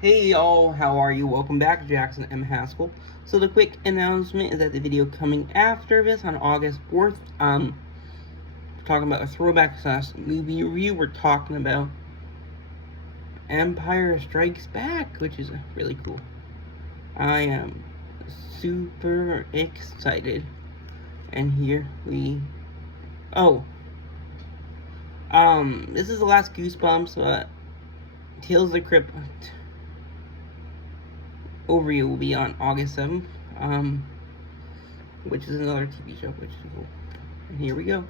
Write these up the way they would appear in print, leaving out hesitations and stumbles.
Hey y'all, how are you? Welcome back, Jackson M. Haskell. So the quick announcement is that the video coming after this on August 4th, we're talking about a throwback slash movie review. We're talking about Empire Strikes Back, which is really cool. I am super excited. And here we this is the last Goosebumps, Tales of the Crypt overview will be on August 7th, which is another TV show, which is cool. And here we go.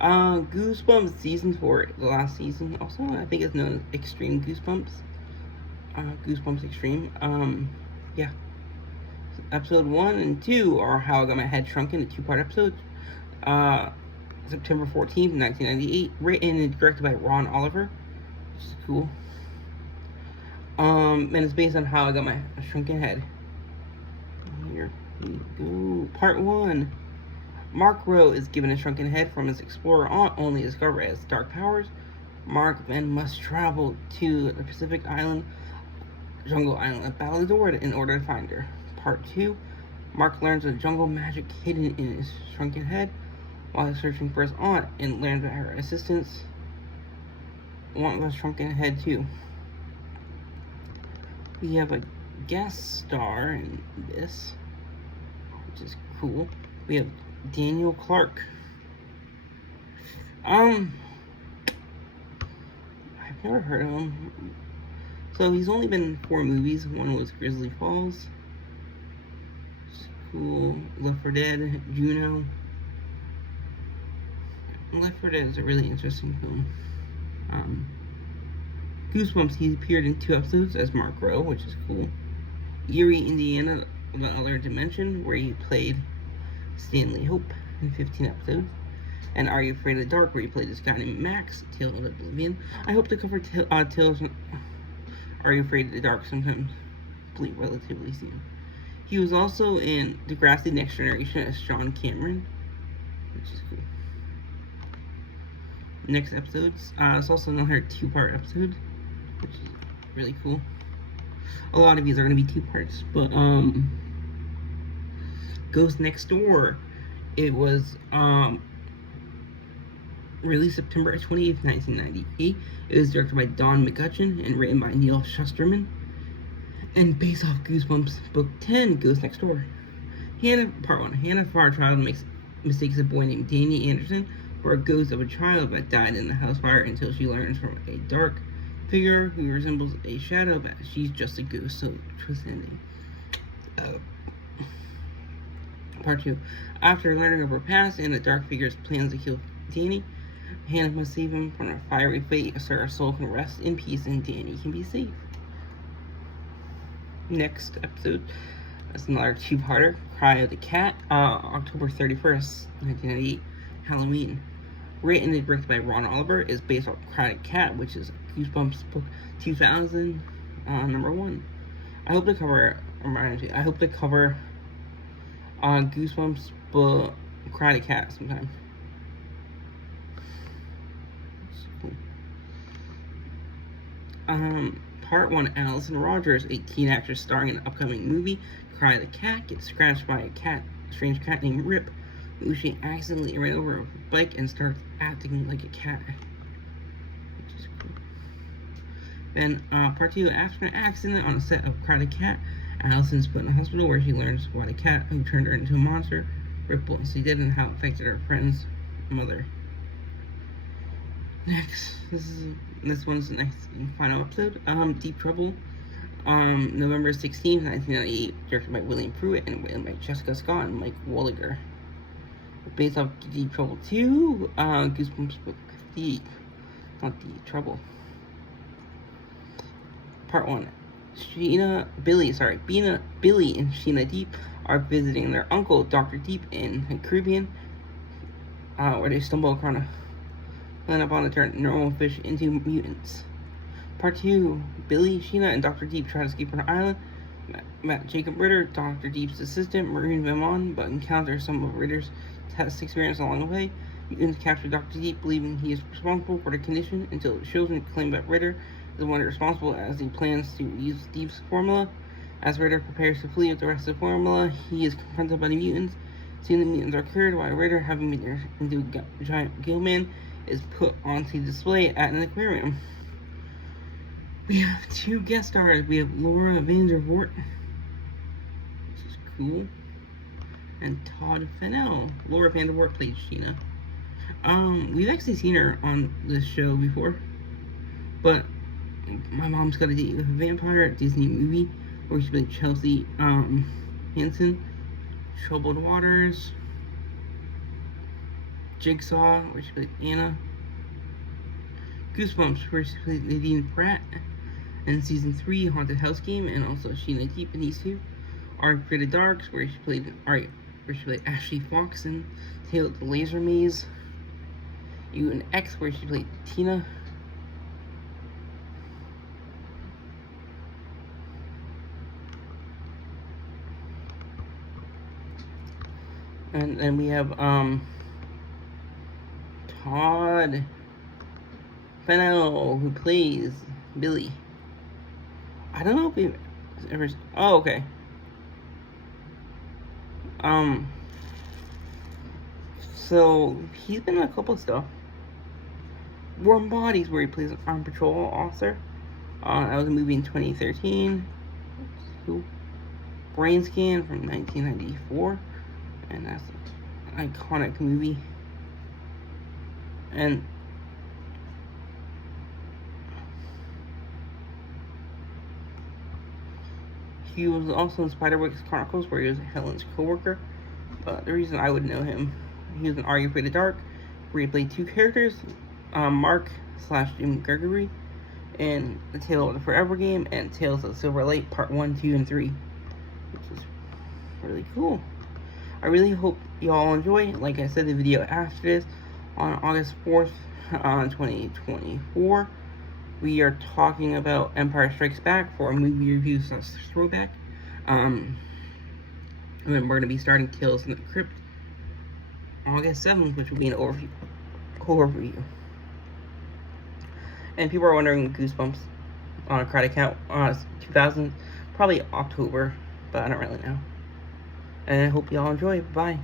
Goosebumps Season 4, the last season. Also, I think it's known as Extreme Goosebumps. Goosebumps Extreme. Yeah. Episode 1 and 2 are How I Got My Head Shrunken, the two-part episodes. September 14th, 1998. Written and directed by Ron Oliver, which is cool. And it's based on How I Got My Shrunken Head. Here we go. Part 1. Mark Rowe is given a shrunken head from his explorer aunt, only to discover it has dark powers. Mark then must travel to the Pacific Island, Jungle Island of Balador in order to find her. Part 2. Mark learns of jungle magic hidden in his shrunken head while searching for his aunt and learns that her assistants want the shrunken head too. We have a guest star in this, which is cool. We have Daniel Clark. I've never heard of him. So he's only been in 4 movies. One was Grizzly Falls. It's cool. Left 4 Dead, Juno. Left 4 Dead is a really interesting film. Goosebumps, he appeared in 2 episodes as Mark Rowe, which is cool. Erie, Indiana, the other dimension, where he played Stanley Hope in 15 episodes. And Are You Afraid of the Dark, where he played this guy named Max, Tale of Oblivion. I hope to cover Tales Are You Afraid of the Dark sometime relatively soon. He was also in Degrassi Next Generation as Sean Cameron, which is cool. Next episodes, it's also another 2-part episode, which is really cool. A lot of these are going to be 2 parts, but Ghost Next Door, it was released September 28th, 1998. It was directed by Don McCutcheon and written by Neil Shusterman, and based off Goosebumps Book 10, Ghost Next Door. Part 1. Hannah Farchild mistakes a boy named Danny Anderson for a ghost of a child that died in the house fire until she learns from a dark figure who resembles a shadow that she's just a ghost. So, twist ending. Part 2. After learning of her past and the dark figure's plans to kill Danny, Hannah must save him from a fiery fate so her soul can rest in peace and Danny can be saved. Next episode, that's another 2-parter, Cry of the Cat, October 31st, 1998, Halloween. Written and directed by Ron Oliver, is based on Cry of the Cat, which is Goosebumps Book 2000, number 1. I hope to cover Goosebumps Book Cry of the Cat sometime. Cool. Part 1, Allison Rogers, a teen actress starring in an upcoming movie, Cry of the Cat, gets scratched by a strange cat named Rip, who she accidentally ran over a bike and starts acting like a cat, which is cool. Then, Part 2, after an accident on the set of Cry of the Cat, Allison's put in a hospital where she learns why the cat who turned her into a monster, Rip she did, and how it affected her friend's mother. Next, this one's the next and final episode. Deep Trouble, November 16th, 1998, directed by William Pruitt and written by Jessica Scott and Mike Walliger. Based off Deep Trouble 2, Goosebumps Book 50, not Deep Trouble. Part 1. Billy and Sheena Deep are visiting their uncle, Dr. Deep, in the Caribbean, where they stumble upon to turn normal fish into mutants. Part 2. Billy, Sheena, and Dr. Deep try to escape from the island. Jacob Ritter, Dr. Deep's assistant, maroons them on, but encounters some of Ritter's test experience along the way. Mutants capture Dr. Deep, believing he is responsible for the condition, until the children claim that Ritter the one responsible as he plans to use Steve's formula. As Ritter prepares to flee with the rest of the formula, he is confronted by the mutants. Soon the mutants are cured, while Ritter, having been turned into a giant gillman, is put onto display at an aquarium. We have 2 guest stars. We have Laura Vandervoort, which is cool, and Todd Fennell. Laura Vandervoort plays Sheena. We've actually seen her on this show before, but My Mom's Got a Date with a Vampire, Disney movie, where she played Chelsea Hansen. Troubled Waters, Jigsaw, where she played Anna. Goosebumps, where she played Nadine Pratt. And Season 3, Haunted House Game, and also Sheena Deep in these 2. Art Created Darks, where she played Ashley Fox in Tale of the Laser Maze. Mutant X, where she played Tina. And then we have Todd Fennell, who plays Billy. I don't know if we've ever. Oh, okay. So he's been in a couple of stuff. Warm Bodies, where he plays an armed patrol officer. That was a movie in 2013. Brain Scan from 1994, and that's an iconic movie. And he was also in Spiderwick's Chronicles, where he was Helen's co-worker. But the reason I would know him, he was in Are You Afraid of Dark, where he played 2 characters, Mark/Jim Gregory, in The Tale of the Forever Game and Tales of Silver Lake Part 1, 2, and 3, which is really cool. I really hope you all enjoy. Like I said, the video after this, on August 4th, 2024, we are talking about Empire Strikes Back for a movie review / throwback. And then we're going to be starting Tales from the Crypt August 7th, which will be an overview. And people are wondering Goosebumps on a credit count 2000, probably October, but I don't really know. And I hope y'all enjoy. Bye.